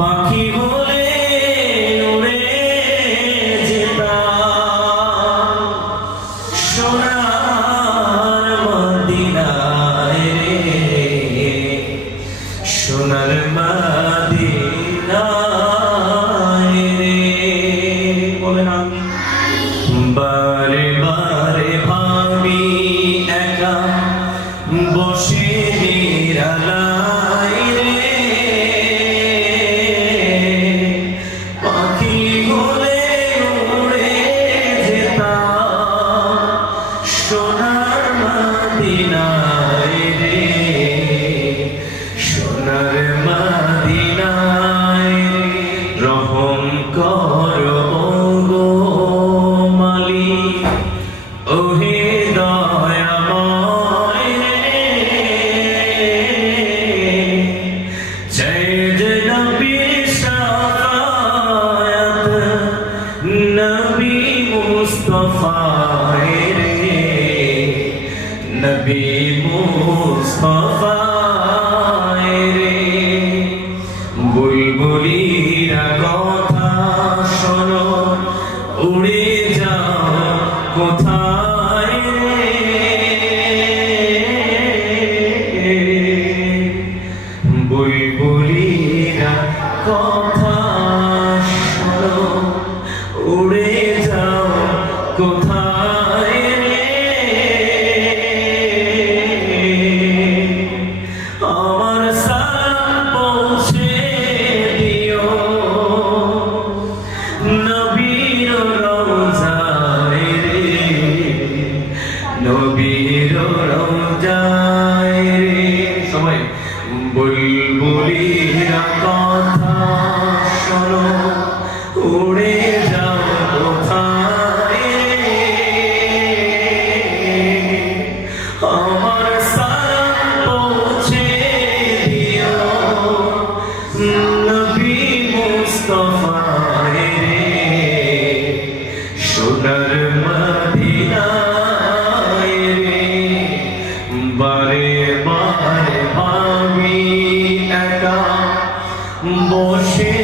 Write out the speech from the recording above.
পাখি হলে উড়ে যেতাম সোনার মদিনায় রে, সোনার মদিনায় রে। বলেন আমি বারে বারে ভাবি একা বসে নিরালায় রে, পাখি হলে উড়ে যেতাম সোনার মদিনায় রে, সোনার মদিনায় রে। রহম করো গো মালিক ওহে দয়াময় রে, জয় নবী শাফায়াত নবী মুস্তাফা রে, নবী মুস্তাফা রে। বুলবুলিরা কথা শোনো উড়ে যাও কোথায় রে, বুলবুলিরা কথা শোনো উড়ে যাও কোথায় রে। আমার সালাম পৌঁছে দিও নবীর রওজায় রে, নবীর রওজায় রে। সবাই বুলবুলিরা কথা শোনো উড়ে যাও কোথায় রে, আমার সালাম পৌঁছে দিও নবী মুস্তাফায় রে, সোনার মদিনায় রে। বারে বারে ভাবি একা বসে